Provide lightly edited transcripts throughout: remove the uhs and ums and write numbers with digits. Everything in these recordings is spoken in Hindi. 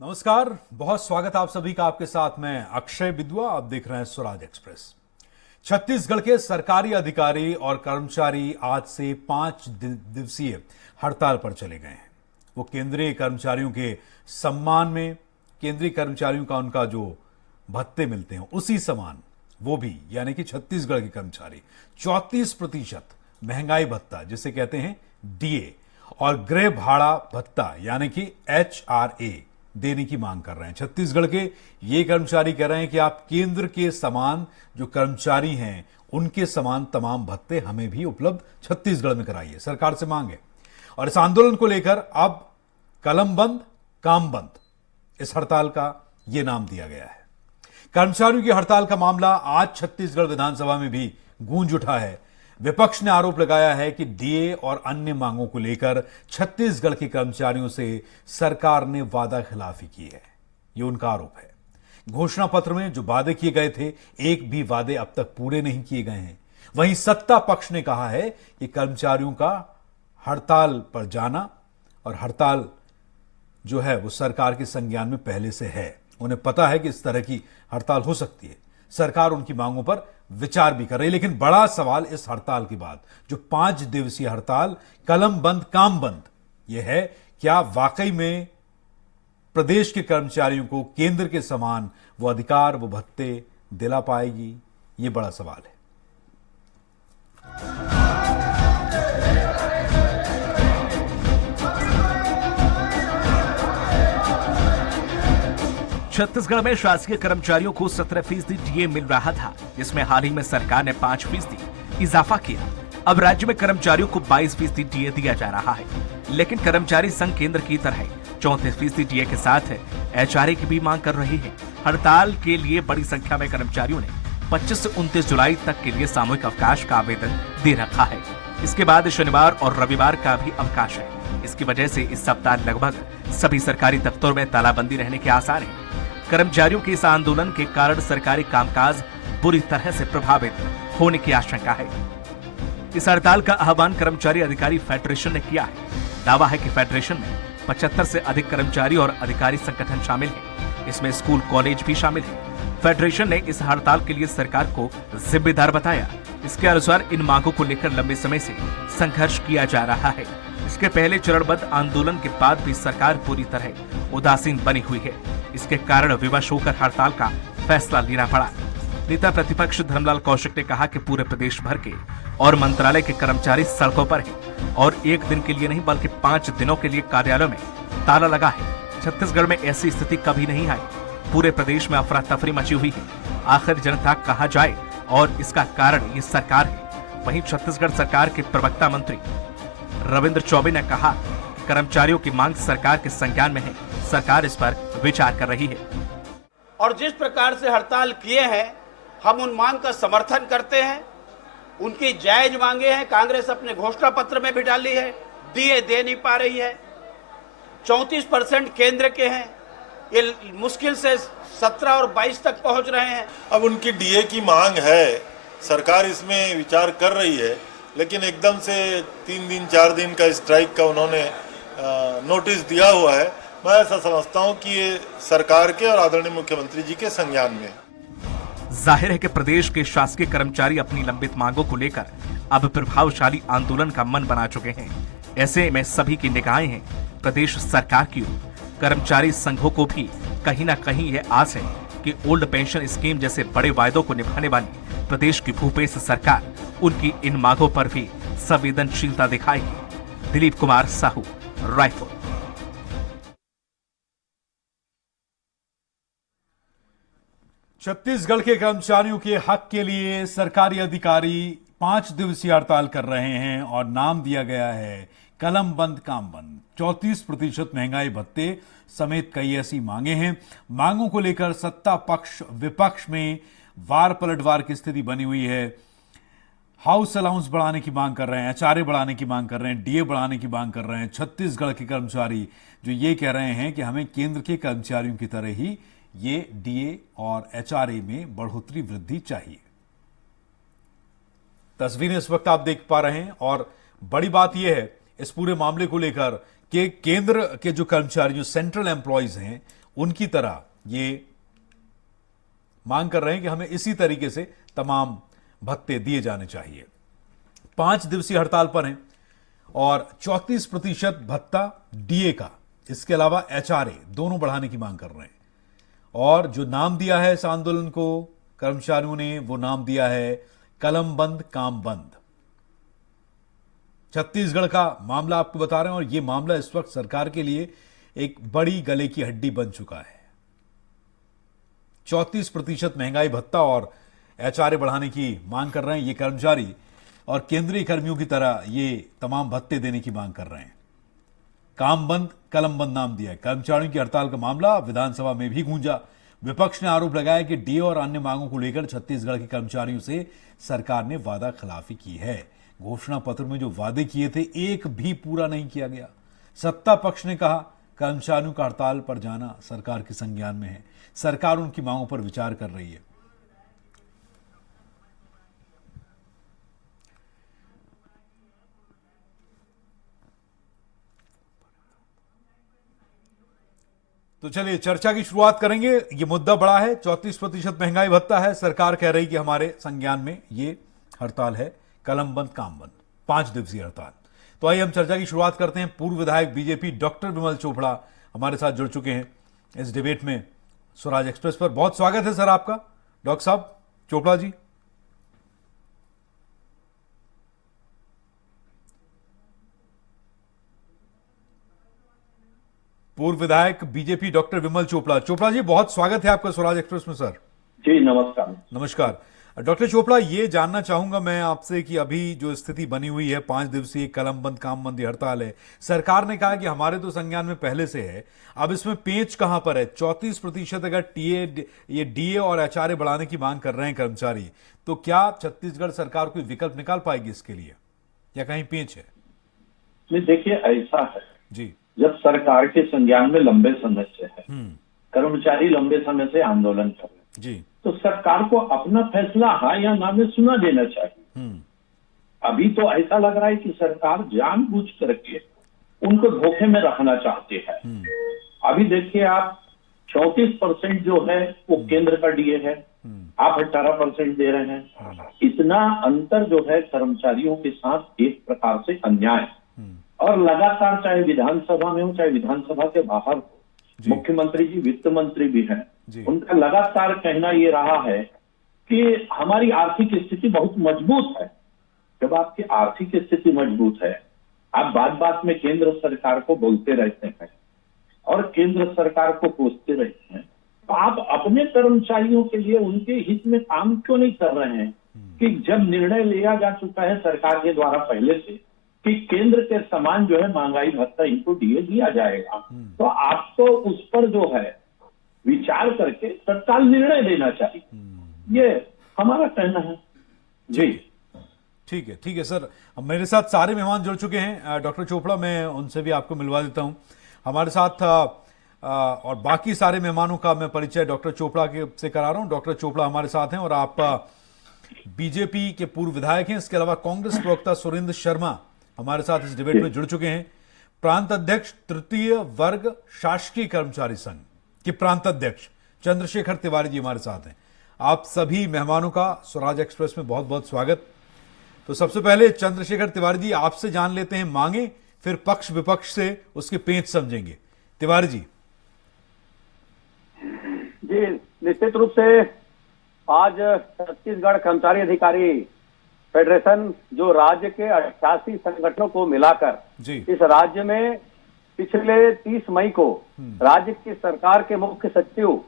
नमस्कार, बहुत स्वागत आप सभी का। आपके साथ मैं अक्षय बिदुआ। आप देख रहे हैं स्वराज एक्सप्रेस। छत्तीसगढ़ के सरकारी अधिकारी और कर्मचारी आज से 5 दिवसीय हड़ताल पर चले गए हैं। वो केंद्रीय कर्मचारियों के सम्मान में, केंद्रीय कर्मचारियों का उनका जो भत्ते मिलते हैं उसी समान वो भी, यानी कि छत्तीसगढ़ के कर्मचारी 34% महंगाई भत्ता जिसे कहते हैं डीए और गृह भाड़ा भत्ता यानी कि HRA देने की मांग कर रहे हैं। छत्तीसगढ़ के ये कर्मचारी कह रहे हैं कि आप केंद्र के समान जो कर्मचारी हैं उनके समान तमाम भत्ते हमें भी उपलब्ध छत्तीसगढ़ में कराइए, सरकार से मांग है। और इस आंदोलन को लेकर अब कलम बंद काम बंद, इस हड़ताल का यह नाम दिया गया है। कर्मचारियों की हड़ताल का मामला आज छत्तीसगढ़ विधानसभा में भी गूंज उठा है। विपक्ष ने आरोप लगाया है कि डीए और अन्य मांगों को लेकर छत्तीसगढ़ के कर्मचारियों से सरकार ने वादा खिलाफी की है। यह उनका आरोप है। घोषणा पत्र में जो वादे किए गए थे, एक भी वादे अब तक पूरे नहीं किए गए हैं। वहीं सत्ता पक्ष ने कहा है कि कर्मचारियों का हड़ताल पर जाना और हड़ताल जो है वो सरकार के संज्ञान में पहले से है। उन्हें पता है कि इस तरह की हड़ताल हो सकती है। सरकार उनकी मांगों पर विचार भी कर रही है। लेकिन बड़ा सवाल इस हड़ताल के बाद जो 5 दिवसीय हड़ताल कलम बंद काम बंद, यह है क्या वाकई में प्रदेश के कर्मचारियों को केंद्र के समान वो अधिकार, वो भत्ते दिला पाएगी? यह बड़ा सवाल है। छत्तीसगढ़ में शासकीय कर्मचारियों को 17% डीए मिल रहा था, जिसमें हाल ही में सरकार ने 5% इजाफा किया। अब राज्य में कर्मचारियों को 22% डीए दिया जा रहा है। लेकिन कर्मचारी संघ केंद्र की तरह 34% डीए के साथ HRA की भी मांग कर रही है। हड़ताल के लिए बड़ी संख्या में कर्मचारियों ने 25 से 29 जुलाई तक के लिए सामूहिक अवकाश का आवेदन दे रखा है। इसके बाद शनिवार और रविवार का भी अवकाश है। इसकी वजह से इस सप्ताह लगभग सभी सरकारी दफ्तरों में तालाबंदी रहने के आसार हैं। कर्मचारियों के इस आंदोलन के कारण सरकारी कामकाज बुरी तरह से प्रभावित होने की आशंका है। इस हड़ताल का आह्वान कर्मचारी अधिकारी फेडरेशन ने किया है। दावा है कि फेडरेशन में 75 से अधिक कर्मचारी और अधिकारी संगठन शामिल हैं। इसमें स्कूल, कॉलेज भी शामिल हैं। फेडरेशन ने इस हड़ताल के लिए सरकार को जिम्मेदार बताया। इसके अनुसार इन मांगों को लेकर लंबे समय से संघर्ष किया जा रहा है। इसके पहले चरणबद्ध आंदोलन के बाद भी सरकार पूरी तरह उदासीन बनी हुई है। इसके कारण विवश होकर हड़ताल का फैसला लेना पड़ा। नेता प्रतिपक्ष धर्मलाल कौशिक ने कहा कि पूरे प्रदेश भर के और मंत्रालय के कर्मचारी सड़कों पर हैं और एक दिन के लिए नहीं बल्कि 5 दिनों के लिए कार्यालयों में ताला लगा है। छत्तीसगढ़ में ऐसी स्थिति कभी नहीं आई। पूरे प्रदेश में अफरा तफरी मची हुई है। आखिर जनता कहाँ जाए, और इसका कारण ये सरकार है। वहीं छत्तीसगढ़ सरकार के प्रवक्ता मंत्री रविंद्र चौबे ने कहा कि कर्मचारियों की मांग सरकार के संज्ञान में है। सरकार इस पर विचार कर रही है। और जिस प्रकार से हड़ताल किए हैं, हम उन मांग का समर्थन करते हैं। उनकी जायज मांगे हैं। कांग्रेस अपने घोषणा पत्र में भी डाली है। डीए दे नहीं पा रही है। 34% केंद्र के हैं। ये मुश्किल से 17 और 22 तक पहुंच रहे हैं। अब उनकी डीए की मांग है, सरकार इसमें विचार कर रही है, लेकिन एकदम से 3 दिन 4 दिन का स्ट्राइक का उन्होंने नोटिस दिया हुआ है। मैं ऐसा समझता हूं कि ये सरकार के और आदरणीय मुख्यमंत्री जी के संज्ञान में। जाहिर है कि प्रदेश के शासकीय कर्मचारी अपनी लंबित मांगों को लेकर अब प्रभावशाली आंदोलन का मन बना चुके हैं। ऐसे में सभी की निगाहें हैं प्रदेश सरकार की ओर। कर्मचारी संघों को भी कहीं न कहीं यह आस है कि ओल्ड पेंशन स्कीम जैसे बड़े वायदों को निभाने वाली प्रदेश की भूपेश सरकार उनकी इन मांगों पर भी संवेदनशीलता दिखाएगी। दिलीप कुमार साहू, रायपुर। छत्तीसगढ़ के कर्मचारियों के हक के लिए सरकारी अधिकारी 5 दिवसीय हड़ताल कर रहे हैं और नाम दिया गया है कलम बंद काम बंद। 34% महंगाई भत्ते समेत कई ऐसी मांगे हैं। मांगों को लेकर सत्ता पक्ष विपक्ष में वार पलटवार की स्थिति बनी हुई है। हाउस अलाउंस बढ़ाने की मांग कर रहे हैं, HRA बढ़ाने की मांग कर रहे हैं, डीए बढ़ाने की मांग कर रहे हैं। छत्तीसगढ़ के कर्मचारी जो ये कह रहे हैं कि हमें केंद्र के कर्मचारियों की तरह ही ये डीए और HRA में बढ़ोतरी वृद्धि चाहिए। तस्वीरें इस वक्त आप देख पा रहे हैं और बड़ी बात यह है इस पूरे मामले को लेकर कि केंद्र के जो कर्मचारी, जो सेंट्रल एम्प्लॉयज हैं, उनकी तरह ये मांग कर रहे हैं कि हमें इसी तरीके से तमाम भत्ते दिए जाने चाहिए। 5 दिवसीय हड़ताल पर हैं और 34% भत्ता डीए का, इसके अलावा एचआरए दोनों बढ़ाने की मांग कर रहे हैं। और जो नाम दिया है इस आंदोलन को कर्मचारियों ने, वो नाम दिया है कलम बंद काम बंद। छत्तीसगढ़ का मामला आपको बता रहे हैं, और यह मामला इस वक्त सरकार के लिए एक बड़ी गले की हड्डी बन चुका है। 34% महंगाई भत्ता और एचआरए बढ़ाने की मांग कर रहे हैं ये कर्मचारी, और केंद्रीय कर्मियों की तरह ये तमाम भत्ते देने की मांग कर रहे हैं। काम बंद कलम बंद नाम दिया है। कर्मचारियों की हड़ताल का मामला विधानसभा में भी गूंजा। विपक्ष ने आरोप लगाया कि डीए और अन्य मांगों को लेकर छत्तीसगढ़ के कर्मचारियों से सरकार ने वादा खिलाफी की है। घोषणा पत्र में जो वादे किए थे एक भी पूरा नहीं किया गया। सत्ता पक्ष ने कहा कर्मचारियों का हड़ताल पर जाना सरकार के संज्ञान में है, सरकार उनकी मांगों पर विचार कर रही है। तो चलिए चर्चा की शुरुआत करेंगे। ये मुद्दा बड़ा है, 34% महंगाई भत्ता है, सरकार कह रही कि हमारे संज्ञान में ये हड़ताल है, कलम बंद काम बंद, 5 दिवसीय हड़ताल। तो आइए हम चर्चा की शुरुआत करते हैं। पूर्व विधायक बीजेपी डॉक्टर विमल चोपड़ा हमारे साथ जुड़ चुके हैं इस डिबेट में स्वराज एक्सप्रेस पर। बहुत स्वागत है सर आपका, डॉक्टर साहब चोपड़ा जी। पूर्व विधायक बीजेपी डॉक्टर विमल चोपड़ा। चोपड़ा जी बहुत स्वागत है आपका स्वराज एक्सप्रेस में सर। जी नमस्कार। नमस्कार डॉक्टर चोपड़ा, ये जानना चाहूंगा मैं आपसे कि अभी जो स्थिति बनी हुई है, 5 दिवसीय कलम बंद काम बंद हड़ताल है, सरकार ने कहा कि हमारे तो संज्ञान में पहले से है, अब इसमें पेंच कहां पर है? 34% अगर ये डीए और एचआरए बढ़ाने की मांग कर रहे हैं कर्मचारी, तो क्या छत्तीसगढ़ सरकार कोई विकल्प निकाल पाएगी इसके लिए, या कहीं पेंच है? नहीं देखिए, ऐसा है जी, जब सरकार के संज्ञान में लंबे समय से है, कर्मचारी लंबे समय से आंदोलन कर रहे हैं, जी, तो सरकार को अपना फैसला हाँ या ना में सुना देना चाहिए। अभी तो ऐसा लग रहा है कि सरकार जानबूझ करके उनको धोखे में रखना चाहती है। अभी देखिए आप, 34% जो है वो केंद्र का डीए है, आप 18% दे रहे हैं। इतना अंतर जो है कर्मचारियों के साथ एक प्रकार से अन्याय, और लगातार चाहे विधानसभा में हो चाहे विधानसभा के बाहर हो, मुख्यमंत्री जी वित्त मंत्री भी हैं, उनका लगातार कहना ये रहा है कि हमारी आर्थिक स्थिति बहुत मजबूत है। जब आपकी आर्थिक स्थिति मजबूत है, आप बात बात में केंद्र सरकार को बोलते रहते हैं और केंद्र सरकार को कोसते रहते हैं, तो आप अपने कर्मचारियों के लिए उनके हित में काम क्यों नहीं कर रहे हैं? कि जब निर्णय लिया जा चुका है सरकार के द्वारा पहले से कि केंद्र के समान जो है महंगाई भत्ता इनको डीए दिया जाएगा, तो आपको उस पर जो है विचार करके तत्काल निर्णय लेना चाहिए। ये हमारा कहना है। जी ठीक है सर। अब मेरे साथ सारे मेहमान जुड़ चुके हैं डॉक्टर चोपड़ा, मैं उनसे भी आपको मिलवा देता हूं। हमारे साथ और बाकी सारे मेहमानों का मैं परिचय डॉक्टर चोपड़ा के से करा रहा हूं। डॉक्टर चोपड़ा हमारे साथ हैं और आप बीजेपी के पूर्व विधायक हैं। इसके अलावा कांग्रेस प्रवक्ता सुरेंद्र शर्मा हमारे साथ इस डिबेट में जुड़ चुके हैं। प्रांत अध्यक्ष तृतीय वर्ग शासकीय कर्मचारी संघ के प्रांत अध्यक्ष चंद्रशेखर तिवारी जी हमारे साथ हैं। आप सभी मेहमानों का स्वराज एक्सप्रेस में बहुत बहुत स्वागत। तो सबसे पहले चंद्रशेखर तिवारी जी आपसे जान लेते हैं मांगे, फिर पक्ष विपक्ष से उसके पेंच समझेंगे। तिवारी जी। जी निश्चित रूप से आज छत्तीसगढ़ कर्मचारी अधिकारी फेडरेशन जो राज्य के 88 संगठनों को मिलाकर इस राज्य में पिछले 30 मई को राज्य की सरकार के मुख्य सचिव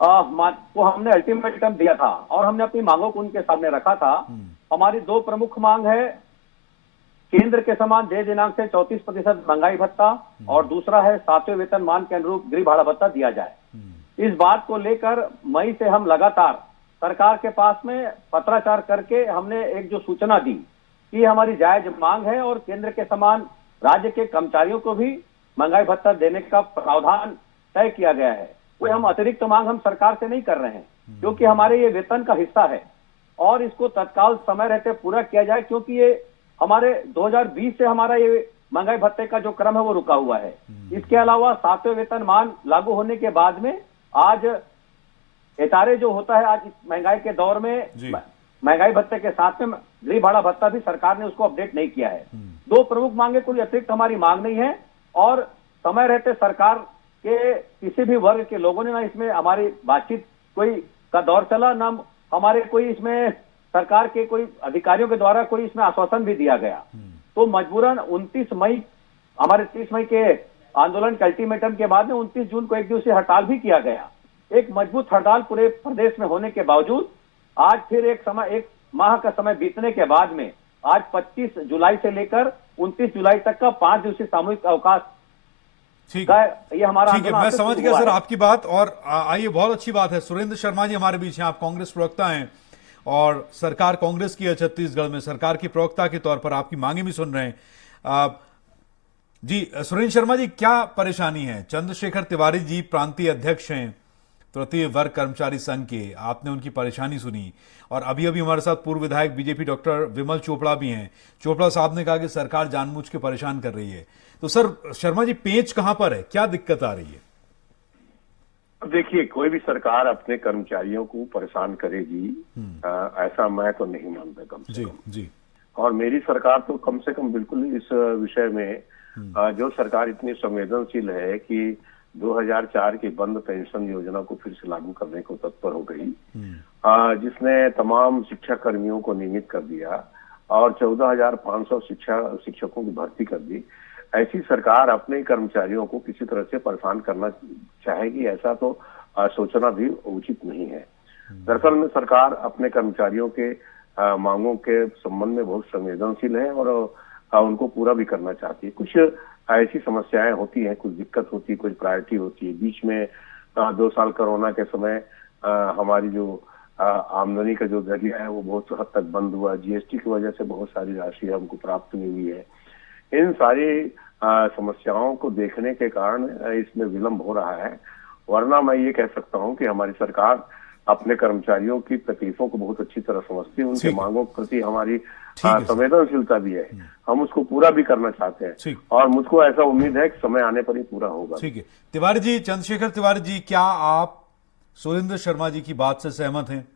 को हमने अल्टीमेटम दिया था और हमने अपनी मांगों को उनके सामने रखा था। हमारी 2 प्रमुख मांग है, केंद्र के समान जय दिनांक से 34% महंगाई भत्ता, और दूसरा है 7वें वेतनमान के अनुरूप गृह भाड़ा भत्ता दिया जाए। इस बात को लेकर मई से हम लगातार सरकार के पास में पत्राचार करके हमने एक जो सूचना दी कि हमारी जायज मांग है और केंद्र के समान राज्य के कर्मचारियों को भी महंगाई भत्ता देने का प्रावधान तय किया गया है। कोई हम अतिरिक्त मांग हम सरकार से नहीं कर रहे हैं, क्योंकि हमारे ये वेतन का हिस्सा है और इसको तत्काल समय रहते पूरा किया जाए, क्योंकि ये हमारे 2020 से हमारा ये महंगाई भत्ते का जो क्रम है वो रुका हुआ है। इसके अलावा 7वें वेतनमान लागू होने के बाद में आज एतारे जो होता है, आज महंगाई के दौर में महंगाई भत्ते के साथ में गृह भाड़ा भत्ता भी सरकार ने उसको अपडेट नहीं किया है। दो प्रमुख मांगे, कोई अतिरिक्त हमारी मांग नहीं है और समय रहते सरकार के किसी भी वर्ग के लोगों ने ना इसमें हमारी बातचीत कोई का दौर चला, ना हमारे कोई इसमें सरकार के कोई अधिकारियों के द्वारा कोई इसमें आश्वासन भी दिया गया। तो मजबूरन 29 मई हमारे 30 मई के आंदोलन के अल्टीमेटम के बाद में 29 जून को एक दिवसीय हड़ताल भी किया गया। एक मजबूत हड़ताल पूरे प्रदेश में होने के बावजूद आज फिर एक माह का समय बीतने के बाद में आज 25 जुलाई से लेकर 29 जुलाई तक का 5 दिवसीय सामूहिक अवकाश ठीक का ये हमारा ठीक है, मैं समझ गया सर आपकी बात। और आइए, बहुत अच्छी बात है, सुरेंद्र शर्मा जी हमारे बीच हैं। आप कांग्रेस प्रवक्ता हैं और सरकार कांग्रेस की है छत्तीसगढ़ में, सरकार की प्रवक्ता के तौर पर आपकी मांगे भी सुन रहे हैं। जी सुरेंद्र शर्मा जी, क्या परेशानी है? चंद्रशेखर तिवारी जी प्रांतीय अध्यक्ष हैं तृतीय वर्ग कर्मचारी संघ के, आपने उनकी परेशानी सुनी और अभी अभी हमारे साथ पूर्व विधायक बीजेपी डॉक्टर विमल चोपड़ा भी हैं। चोपड़ा साहब ने कहा कि सरकार जानबूझ के परेशान कर रही है। तो सर शर्मा जी, पेंच कहां पर है, क्या दिक्कत आ रही है? देखिए, कोई भी सरकार अपने कर्मचारियों को परेशान करेगी ऐसा मैं तो नहीं मानता कम से कम। जी। और मेरी सरकार तो कम से कम बिल्कुल इस विषय में जो सरकार इतनी संवेदनशील है कि 2004 की बंद पेंशन योजना को फिर से लागू करने को तत्पर हो गई, जिसने तमाम शिक्षा कर्मियों को नियमित कर दिया और 14,500 शिक्षकों की भर्ती कर दी। ऐसी सरकार अपने कर्मचारियों को किसी तरह से परेशान करना चाहेगी, ऐसा तो सोचना भी उचित नहीं है। दरअसल में सरकार अपने कर्मचारियों के मांगों के संबंध में बहुत संवेदनशील है और उनको पूरा भी करना चाहती है। कुछ ऐसी समस्याएं होती हैं, कुछ दिक्कत होती है, कुछ प्रायोरिटी होती है। बीच में 2 साल कोरोना के समय हमारी जो आमदनी का जो जरिया है वो बहुत हद तक बंद हुआ। जीएसटी की वजह से बहुत सारी राशि हमको प्राप्त नहीं हुई है। इन सारी समस्याओं को देखने के कारण इसमें विलंब हो रहा है, वरना मैं ये कह सकता हूं कि हमारी सरकार अपने कर्मचारियों की तकलीफों को बहुत अच्छी तरह समझती है, उनके मांगों के प्रति हमारी संवेदनशीलता भी है, हम उसको पूरा भी करना चाहते हैं और मुझको ऐसा उम्मीद है कि समय आने पर ही पूरा होगा। ठीक है। तिवारी जी, चंद्रशेखर तिवारी जी, क्या आप सुरेंद्र शर्मा जी की बात से सहमत हैं?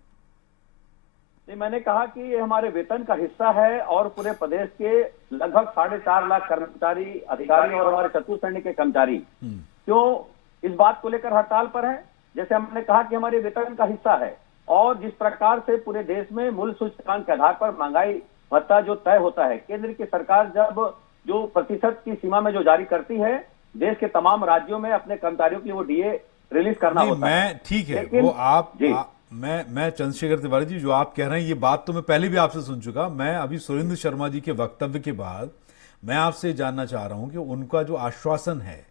मैंने कहा कि ये हमारे वेतन का हिस्सा है और पूरे प्रदेश के लगभग 4.5 लाख कर्मचारी, अधिकारी और हमारे चतुर्थ श्रेणी के कर्मचारी क्यों इस बात को लेकर हड़ताल पर है? जैसे हमने कहा कि हमारे वेतन का हिस्सा है और जिस प्रकार से पूरे देश में मूल्य सूचकांक के आधार पर महंगाई भत्ता जो तय होता है, केंद्र की सरकार जब जो प्रतिशत की सीमा में जो जारी करती है, देश के तमाम राज्यों में अपने कर्मचारियों के लिए वो डीए रिलीज करना होता है। ठीक है, वो मैं चंद्रशेखर तिवारी जी, जो आप कह रहे हैं ये बात तो मैं पहले भी आपसे सुन चुका। मैं अभी सुरेंद्र शर्मा जी के वक्तव्य के बाद मैं आपसे जानना चाह रहा हूं कि उनका जो आश्वासन है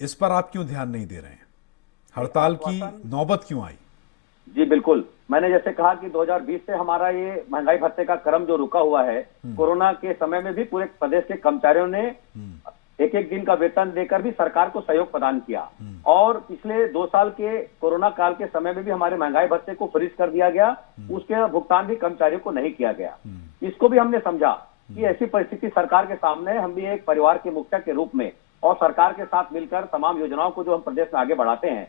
इस पर आप क्यों ध्यान नहीं दे रहे हैं? हड़ताल की नौबत क्यों आई? जी बिल्कुल, मैंने जैसे कहा कि 2020 से हमारा ये महंगाई भत्ते का क्रम जो रुका हुआ है, कोरोना के समय में भी पूरे प्रदेश के कर्मचारियों ने एक दिन का वेतन देकर भी सरकार को सहयोग प्रदान किया और पिछले 2 साल के कोरोना काल के समय में भी हमारे महंगाई भत्ते को फ्रीज कर दिया गया, उसके भुगतान भी कर्मचारियों को नहीं किया गया। इसको भी हमने समझा कि ऐसी परिस्थिति सरकार के सामने, हम भी एक परिवार के मुखिया के रूप में और सरकार के साथ मिलकर तमाम योजनाओं को जो हम प्रदेश में आगे बढ़ाते हैं,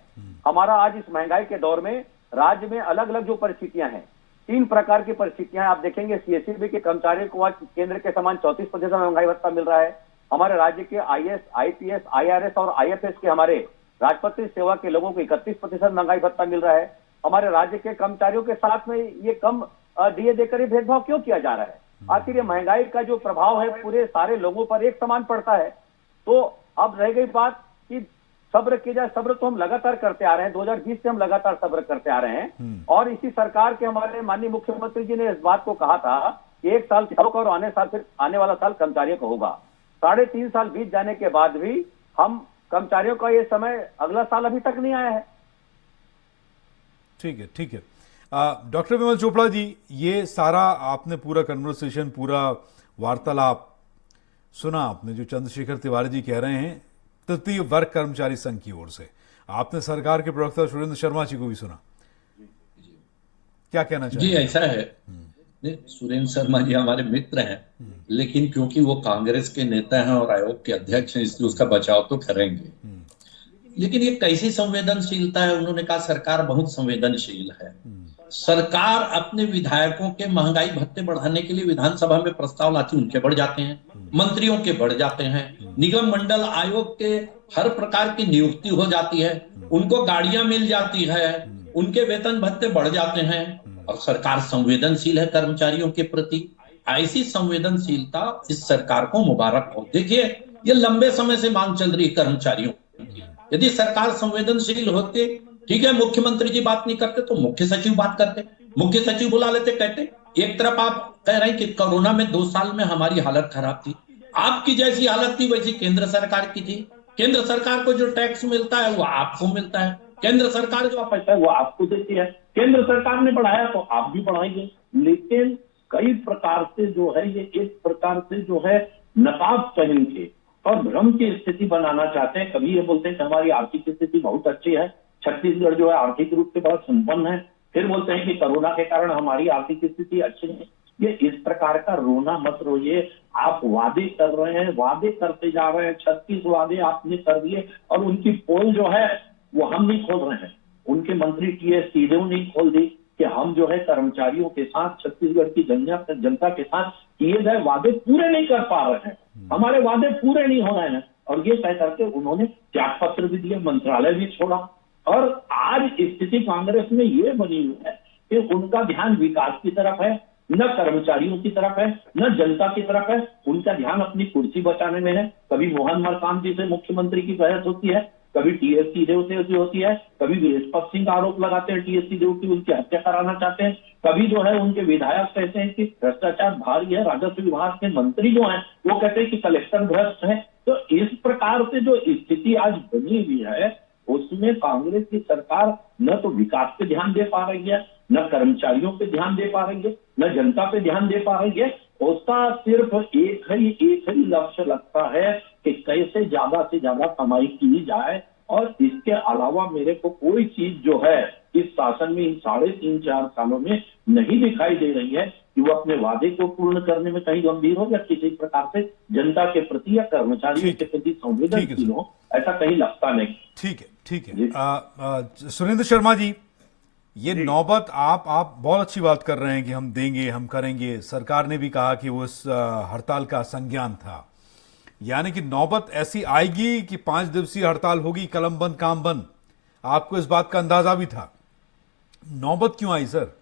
हमारा आज इस महंगाई के दौर में राज्य में अलग अलग जो परिस्थितियां हैं, 3 प्रकार की परिस्थितियां हैं। आप देखेंगे सीएससीबी के कर्मचारियों को आज केंद्र के समान 34% महंगाई भत्ता मिल रहा है। हमारे राज्य के आईएएस, आईपीएस, आईआरएस और आईएफएस के हमारे राजपत्रित सेवा के लोगों को 31% महंगाई भत्ता मिल रहा है। हमारे राज्य के कर्मचारियों के साथ में ये कम डीए देकर ही भेदभाव क्यों किया जा रहा है? आखिर ये महंगाई का जो प्रभाव है पूरे सारे लोगों पर एक समान पड़ता है। तो अब रह गई बात कि सब्र किया जाए। सब्र तो हम लगातार करते आ रहे हैं, 2020 से हम लगातार सब्र करते आ रहे हैं और इसी सरकार के हमारे माननीय मुख्यमंत्री जी ने इस बात को कहा था कि 1 साल किसानों और आने वाला साल कर्मचारियों का होगा। 3.5 साल बीत जाने के बाद भी हम कर्मचारियों का ये समय अगला साल अभी तक नहीं आया है। ठीक है, ठीक है। डॉक्टर विमल चोपड़ा जी, ये सारा आपने पूरा कन्वर्सेशन, पूरा वार्तालाप सुना आपने, जो चंद्रशेखर तिवारी जी कह रहे हैं तृतीय वर्ग कर्मचारी संघ की ओर से। आपने सरकार के प्रवक्ता सुरेंद्र शर्मा जी को भी सुना, क्या कहना चाहिए? जी, ऐसा है सुरेंद्र शर्मा जी हमारे मित्र हैं, लेकिन क्योंकि वो कांग्रेस के नेता हैं और आयोग के अध्यक्ष हैं, इसलिए उसका बचाव तो करेंगे। लेकिन ये कैसी संवेदनशीलता है? उन्होंने कहा सरकार बहुत संवेदनशील है। सरकार अपने विधायकों के महंगाई भत्ते बढ़ाने के लिए विधानसभा में प्रस्ताव लाती, उनके बढ़ जाते हैं, मंत्रियों के बढ़ जाते हैं, निगम मंडल आयोग के हर प्रकार की नियुक्ति हो जाती है, उनको गाड़ियां मिल जाती है, उनके वेतन भत्ते बढ़ जाते हैं, और सरकार संवेदनशील है कर्मचारियों के प्रति। ऐसी संवेदनशीलता इस सरकार को मुबारक हो। देखिए, ये लंबे समय से मांग चल रही है कर्मचारियों की। यदि सरकार संवेदनशील होती, ठीक है, मुख्यमंत्री जी बात नहीं करते तो मुख्य सचिव बात करते, मुख्य सचिव बुला लेते। कहते एक तरफ आप कह रहे हैं कि कोरोना में 2 साल में हमारी हालत खराब थी, आपकी जैसी हालत थी वैसी केंद्र सरकार की थी। केंद्र सरकार को जो टैक्स मिलता है वो आपको मिलता है, केंद्र सरकार जो पैसा है वो आपको देती है, केंद्र सरकार ने बढ़ाया तो आप भी बढ़ाएंगे। लेकिन कई प्रकार से जो है ये एक प्रकार से जो है नकाब पहन के और भ्रम की स्थिति बनाना चाहते हैं। कभी ये बोलते हैं कि हमारी आर्थिक स्थिति बहुत अच्छी है, छत्तीसगढ़ जो है आर्थिक रूप से बहुत संपन्न है, फिर बोलते हैं कि कोरोना के कारण हमारी आर्थिक स्थिति अच्छी नहीं। ये इस प्रकार का रोना मत रोइए। आप वादे कर रहे हैं, वादे करते जा रहे हैं, 36 वादे आपने कर दिए और उनकी पोल जो है वो हम नहीं खोल रहे हैं। उनके मंत्री टीएस सिंहदेव ने खोल दी कि हम जो है कर्मचारियों के साथ, छत्तीसगढ़ की जनता के साथ किए गए वादे पूरे नहीं कर पा रहे हैं, हमारे वादे पूरे नहीं हो रहे हैं। और ये तय करके उन्होंने त्याग पत्र भी दिया, मंत्रालय भी छोड़ा। और आज स्थिति कांग्रेस में ये बनी हुई है कि उनका ध्यान विकास की तरफ है, न कर्मचारियों की तरफ है, न जनता की तरफ है। उनका ध्यान अपनी कुर्सी बचाने में है। कभी मोहन मरकाम जी से मुख्यमंत्री की बहस होती है, कभी टीएस सिंहदेव से होती है, कभी बृहस्पति सिंह आरोप लगाते हैं टीएस सिंहदेव की उनकी हत्या कराना चाहते हैं, कभी जो है उनके विधायक कहते हैं कि भ्रष्टाचार भारी है, राजस्व विभाग के मंत्री जो हैं वो कहते हैं कि कलेक्टर भ्रष्ट है। तो इस प्रकार से जो स्थिति आज बनी हुई है उसमें कांग्रेस की सरकार न तो विकास पे ध्यान दे पा रही है, न कर्मचारियों पे ध्यान दे पा रही है, न जनता पे ध्यान दे पा रही है। उसका सिर्फ एक ही लक्ष्य लगता है कि कैसे ज्यादा से ज्यादा कमाई की जाए। और इसके अलावा मेरे को कोई चीज जो है इस शासन में इन 3.5-4 सालों में नहीं दिखाई दे रही है कि वो अपने वादे को पूर्ण करने में कहीं गंभीर हो या किसी प्रकार से जनता के प्रति या कर्मचारियों के प्रति संवेदनशील हो, ऐसा कहीं लगता नहीं। ठीक है। सुरेंद्र शर्मा जी, ये नौबत आप बहुत अच्छी बात कर रहे हैं कि हम देंगे, हम करेंगे। सरकार ने भी कहा कि वो इस हड़ताल का संज्ञान था, यानी कि नौबत ऐसी आएगी कि 5 दिवसीय हड़ताल होगी, कलम बंद काम बंद। आपको इस बात का अंदाजा भी था। नौबत क्यों आई सर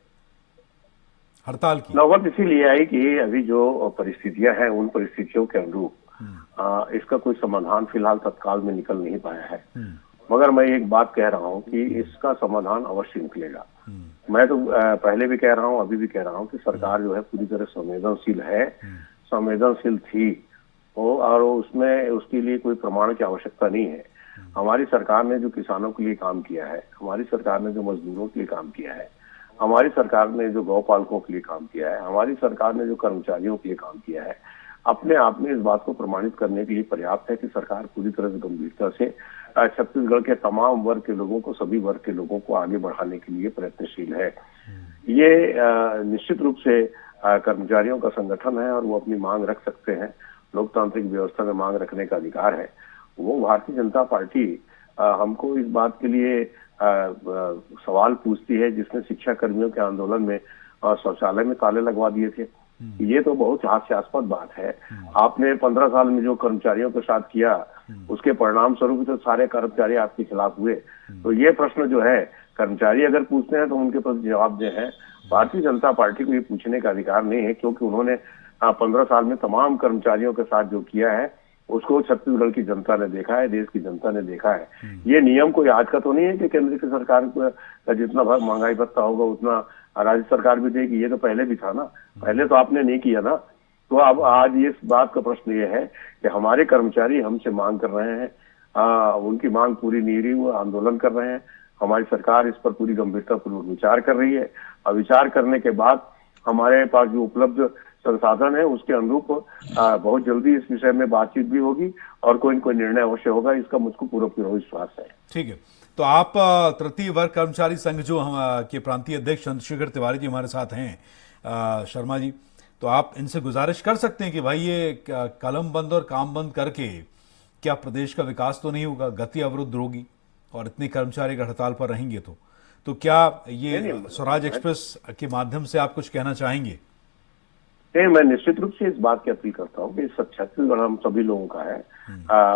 हड़ताल की? नौबत इसीलिए आई कि अभी जो परिस्थितियां हैं उन परिस्थितियों के अनुरूप इसका कोई समाधान फिलहाल तत्काल में निकल नहीं पाया है। मगर मैं एक बात कह रहा हूं कि इसका समाधान अवश्य निकलेगा। मैं तो पहले भी कह रहा हूं, अभी भी कह रहा हूं कि सरकार जो है पूरी तरह संवेदनशील है, संवेदनशील थी और उसमें उसके लिए कोई प्रमाण की आवश्यकता नहीं है। हमारी सरकार ने जो किसानों के लिए काम किया है, हमारी सरकार ने जो मजदूरों के लिए काम किया है, हमारी सरकार ने जो गौपालकों के लिए काम किया है, हमारी सरकार ने जो कर्मचारियों के लिए काम किया है, अपने आप में इस बात को प्रमाणित करने के लिए पर्याप्त है कि सरकार पूरी तरह से गंभीरता से छत्तीसगढ़ के तमाम वर्ग के लोगों को, सभी वर्ग के लोगों को आगे बढ़ाने के लिए प्रयत्नशील है। ये निश्चित रूप से कर्मचारियों का संगठन है और वो अपनी मांग रख सकते हैं। लोकतांत्रिक व्यवस्था में मांग रखने का अधिकार है। वो भारतीय जनता पार्टी हमको इस बात के लिए सवाल पूछती है जिसने शिक्षा कर्मियों के आंदोलन में शौचालय में ताले लगवा दिए थे। ये तो बहुत हास्यास्पद बात है। आपने 15 साल में जो कर्मचारियों के साथ किया उसके परिणाम स्वरूप तो सारे कर्मचारी आपके खिलाफ हुए। तो ये प्रश्न जो है कर्मचारी अगर पूछते हैं तो उनके पास जवाब जो है भारतीय जनता पार्टी को ये पूछने का अधिकार नहीं है, क्योंकि उन्होंने 15 साल में तमाम कर्मचारियों के साथ जो किया है उसको छत्तीसगढ़ की जनता ने देखा है, देश की जनता ने देखा है। ये नियम कोई आज का तो नहीं है कि केंद्र की सरकार का जितना महंगाई भत्ता होगा उतना राज्य सरकार भी देगी। ये तो पहले भी था ना, पहले तो आपने नहीं किया ना। तो अब आज इस बात का प्रश्न ये है कि हमारे कर्मचारी हमसे मांग कर रहे हैं, उनकी मांग पूरी नहीं रही, वो आंदोलन कर रहे हैं। हमारी सरकार इस पर पूरी गंभीरता पूर्वक विचार कर रही है और विचार करने के बाद हमारे पास जो उपलब्ध संसाधन है उसके अनुरूप बहुत जल्दी इस विषय में बातचीत भी होगी और कोई न कोई निर्णय अवश्य होगा, इसका मुझको पूरा विश्वास है। ठीक है, तो आप तृतीय वर्ग कर्मचारी संघ जो हम के प्रांतीय अध्यक्ष चंद्रशेखर तिवारी जी हमारे साथ हैं, शर्मा जी, तो आप इनसे गुजारिश कर सकते हैं कि भाई ये कलम बंद और काम बंद करके क्या प्रदेश का विकास तो नहीं होगा, गति अवरुद्ध होगी और इतने कर्मचारी हड़ताल पर रहेंगे तो क्या ये स्वराज एक्सप्रेस के माध्यम से आप कुछ कहना चाहेंगे? नहीं, मैं निश्चित रूप से इस बात की अपील करता हूँ कि सब छत्तीसगढ़ हम सभी लोगों का है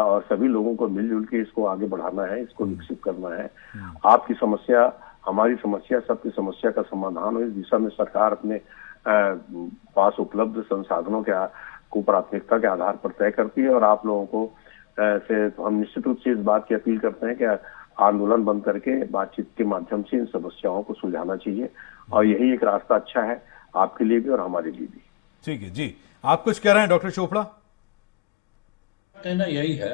और सभी लोगों को मिलजुल के इसको आगे बढ़ाना है, इसको विकसित करना है। आपकी समस्या, हमारी समस्या, सबकी समस्या का समाधान हो, इस दिशा में सरकार अपने पास उपलब्ध संसाधनों को प्राथमिकता के आधार पर तय करती है और आप लोगों को से तो हम निश्चित रूप से इस बात की अपील करते हैं कि आंदोलन बंद करके बातचीत के माध्यम से इन समस्याओं को सुलझाना चाहिए और यही एक रास्ता अच्छा है आपके लिए भी और हमारे लिए भी। ठीक है जी, आप कुछ कह रहे हैं डॉक्टर चोपड़ा? कहना यही है,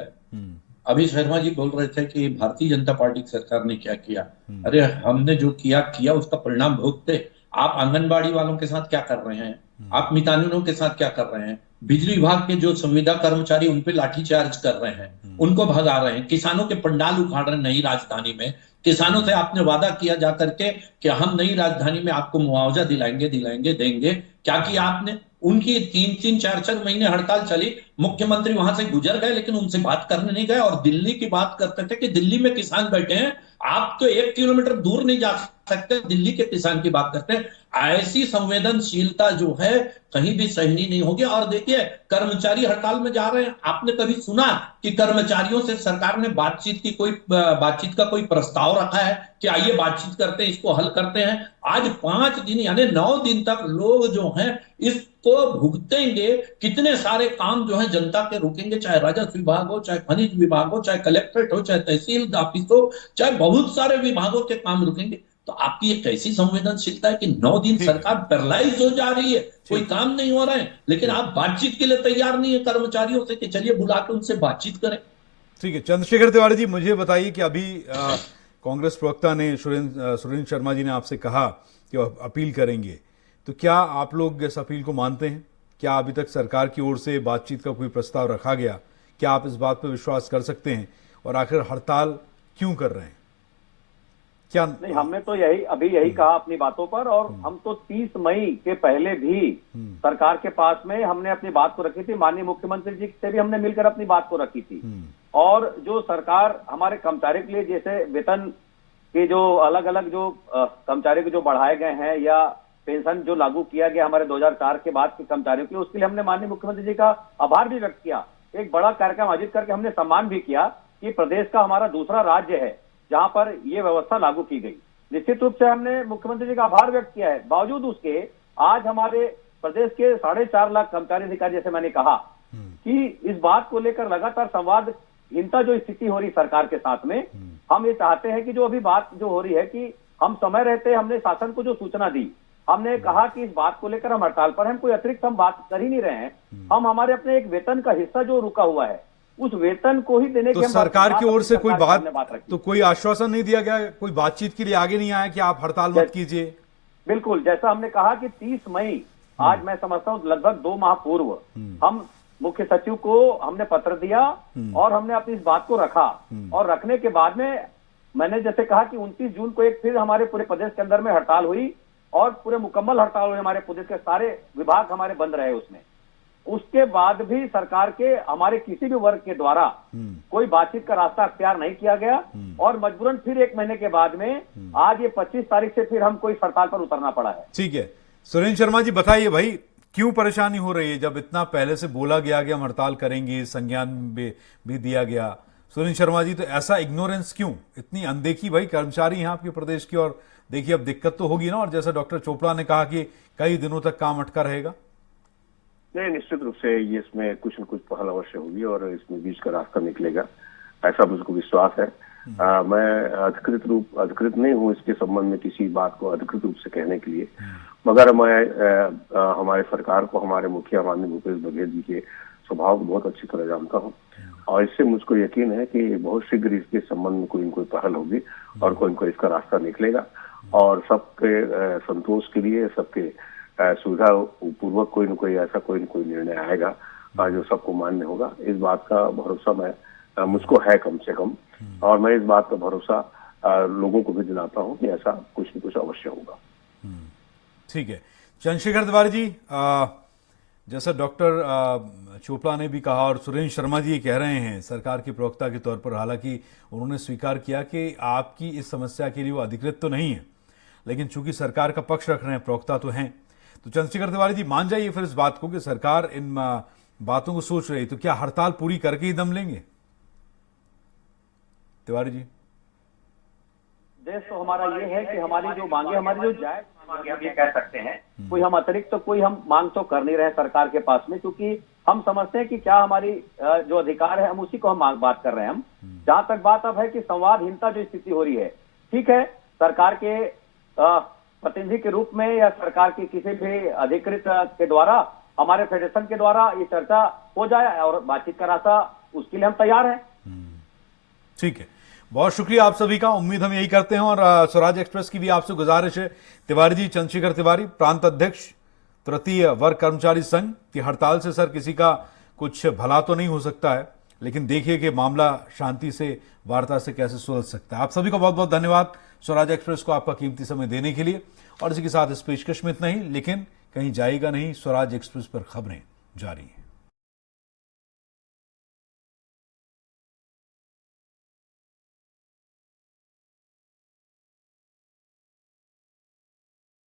अभी शर्मा जी बोल रहे थे कि भारतीय जनता पार्टी की सरकार ने क्या किया। अरे हमने जो किया उसका परिणाम भुगते। आप आंगनबाड़ी वालों के साथ क्या कर रहे हैं, आप मितानिनों के साथ क्या कर रहे हैं, बिजली विभाग के जो संविदा कर्मचारी उन पे लाठीचार्ज कर रहे हैं, उनको भगा रहे हैं, किसानों के पंडाल उखाड़ रहे हैं नई राजधानी में। किसानों से आपने वादा किया जा करके कि हम नई राजधानी में आपको मुआवजा दिलाएंगे देंगे। क्या किया आपने? उनकी 3-3, 4-4 महीने हड़ताल चली, मुख्यमंत्री वहां से गुजर गए लेकिन उनसे बात करने नहीं गए और दिल्ली की बात करते थे कि दिल्ली में किसान बैठे हैं, आप तो 1 किलोमीटर दूर नहीं जा सकते, दिल्ली के किसान की बात करते हैं। ऐसी संवेदनशीलता जो है कहीं भी सहनीय नहीं होगी। और देखिए, कर्मचारी हड़ताल में जा रहे हैं, आपने कभी सुना कि कर्मचारियों से सरकार ने बातचीत का कोई प्रस्ताव रखा है कि आइए बातचीत करते हैं, इसको हल करते हैं? आज 5 दिन यानी 9 दिन तक लोग जो हैं इसको भुगतेंगे। कितने सारे काम जो है जनता के रुकेंगे, चाहे राजस्व विभाग हो, चाहे खनिज विभाग हो, चाहे कलेक्ट्रेट हो, चाहे तहसील ऑफिस हो, चाहे बहुत सारे विभागों के काम रुकेंगे। तो आपकी एक कैसी संवेदनशीलता है कि 9 दिन सरकार पैरालाइज हो जा रही है, कोई काम नहीं हो रहा है, लेकिन आप बातचीत के लिए तैयार नहीं है कर्मचारियों से कि चलिए बुला के उनसे बातचीत करें। ठीक है, चंद्रशेखर तिवारी जी, मुझे बताइए कि अभी कांग्रेस प्रवक्ता ने सुरेंद्र शर्मा जी ने आपसे कहा कि वो अपील करेंगे, तो क्या आप लोग इस अपील को मानते हैं? क्या अभी तक सरकार की ओर से बातचीत का कोई प्रस्ताव रखा गया? क्या आप इस बात पर विश्वास कर सकते हैं? और आखिर हड़ताल क्यों कर रहे हैं? क्या नहीं, हमने तो यही कहा अपनी बातों पर, और हम तो 30 मई के पहले भी सरकार के पास में हमने अपनी बात को रखी थी। माननीय मुख्यमंत्री जी से भी हमने मिलकर अपनी बात को रखी थी। और जो सरकार हमारे कर्मचारी के लिए, जैसे वेतन के जो अलग अलग जो कर्मचारी के जो बढ़ाए गए हैं या पेंशन जो लागू किया गया हमारे 2004 के बाद के कर्मचारियों के लिए, उसके लिए हमने माननीय मुख्यमंत्री जी का आभार भी व्यक्त किया। एक बड़ा कार्यक्रम आयोजित करके हमने सम्मान भी किया कि प्रदेश का हमारा दूसरा राज्य है जहां पर ये व्यवस्था लागू की गई। निश्चित रूप से हमने मुख्यमंत्री जी का आभार व्यक्त किया है। बावजूद उसके आज हमारे प्रदेश के 4.5 लाख कर्मचारी अधिकारी, जैसे मैंने कहा कि इस बात को लेकर लगातार संवादहीनता जो स्थिति हो रही सरकार के साथ में, हम ये चाहते हैं कि जो अभी बात जो हो रही है कि हम समय रहते हमने शासन को जो सूचना दी, हमने कहा कि इस बात को लेकर हम हड़ताल पर हैं, कोई अतिरिक्त हम बात कर ही नहीं रहे हैं। हम हमारे अपने एक वेतन का हिस्सा जो रुका हुआ है उस वेतन को ही देने तो की सरकार की ओर से कोई बात रखी। तो कोई आश्वासन नहीं दिया गया, कोई बातचीत के लिए आगे नहीं आया कि आप हड़ताल मत कीजिए? बिल्कुल, जैसा हमने कहा कि 30 मई, आज मैं समझता हूं लगभग 2 माह पूर्व, हम मुख्य सचिव को हमने पत्र दिया और हमने अपनी इस बात को रखा। और रखने के बाद में मैंने जैसे कहा कि 29 जून को एक फिर हमारे पूरे प्रदेश के अंदर में हड़ताल हुई और पूरे मुकम्मल हड़ताल हुई, हमारे प्रदेश के सारे विभाग हमारे बंद रहे उसमें। उसके बाद भी सरकार के हमारे किसी भी वर्ग के द्वारा कोई बातचीत का रास्ता अख्तियार नहीं किया गया और मजबूरन फिर 1 महीने के बाद में आज ये 25 तारीख से फिर हमको इस हड़ताल पर उतरना पड़ा है। ठीक है, सुरेंद्र शर्मा जी बताइए भाई, क्यों परेशानी हो रही है जब इतना पहले से बोला गया कि हम हड़ताल करेंगे, संज्ञान भी दिया गया? सुरेंद्र शर्मा जी, तो ऐसा इग्नोरेंस क्यों, इतनी अनदेखी? भाई कर्मचारी हैं आपके प्रदेश की और देखिए अब दिक्कत तो होगी ना, और जैसा डॉक्टर चोपड़ा ने कहा कि कई दिनों तक काम अटका रहेगा। नहीं, निश्चित रूप से ये इसमें कुछ न कुछ पहल अवश्य होगी और इसमें बीच का रास्ता निकलेगा, ऐसा मुझको विश्वास है। मैं अधिकृत नहीं हूँ इसके संबंध में किसी बात को अधिकृत रूप से कहने के लिए, मगर मैं हमारे सरकार को, हमारे मुखिया माननीय भूपेश बघेल जी के स्वभाव को बहुत अच्छी तरह जानता हूँ और इससे मुझको यकीन है कि बहुत शीघ्र इसके संबंध में कोई न कोई पहल होगी और कोई न कोई इसका रास्ता निकलेगा और सबके संतोष के लिए, सबके सुविधा पूर्वक कोई न कोई ऐसा कोई न कोई निर्णय आएगा जो सबको मान्य होगा। इस बात का भरोसा मुझको है कम से कम, और मैं इस बात का भरोसा लोगों को भी दिलाता हूं कि ऐसा कुछ न कुछ अवश्य होगा। ठीक है, चंद्रशेखर तिवारी जी, जैसा डॉक्टर चोपड़ा ने भी कहा और सुरेंद्र शर्मा जी ये कह रहे हैं सरकार के प्रवक्ता के तौर पर, हालांकि उन्होंने स्वीकार किया कि आपकी इस समस्या के लिए वो अधिकृत तो नहीं है, लेकिन चूंकि सरकार का पक्ष रख रहे हैं, प्रवक्ता तो हैं, तो चंद्रशेखर तिवारी जी मान जाइए फिर इस बात को कि सरकार इन बातों को सोच रही, तो क्या हड़ताल पूरी करके ही दम लेंगे? तिवारी जी, देश तो हमारा ये है कि हमारी जो मांगे, हमारी जो जायज मांगे हम ये कह सकते हैं, कोई हम अतिरिक्त तो कोई हम मांग तो कर नहीं रहे सरकार के पास में, क्योंकि हम समझते हैं कि क्या हमारी जो अधिकार है हम उसी को हम बात कर रहे हैं। हम जहां तक बात अब है कि संवादहीनता जो स्थिति हो रही है, ठीक है, सरकार के प्रतिनिधि के रूप में या सरकार की किसी भी अधिकृत के द्वारा, हमारे फेडरेशन के द्वारा ये चर्चा हो जाए और बातचीत का रास्ता, उसके लिए हम तैयार हैं। ठीक है, बहुत शुक्रिया आप सभी का। उम्मीद हम यही करते हैं और स्वराज एक्सप्रेस की भी आपसे गुजारिश है, तिवारी जी, चंद्रशेखर तिवारी, प्रांत अध्यक्ष तृतीय वर्ग कर्मचारी संघ की हड़ताल से सर किसी का कुछ भला तो नहीं हो सकता है, लेकिन देखिए कि मामला शांति से, वार्ता से कैसे सुलझ सकता है। आप सभी का बहुत बहुत धन्यवाद स्वराज एक्सप्रेस को आपका कीमती समय देने के लिए। और इसी के साथ इस पेशकश में इतना ही, लेकिन कहीं जाएगा नहीं, स्वराज एक्सप्रेस पर खबरें जारी हैं।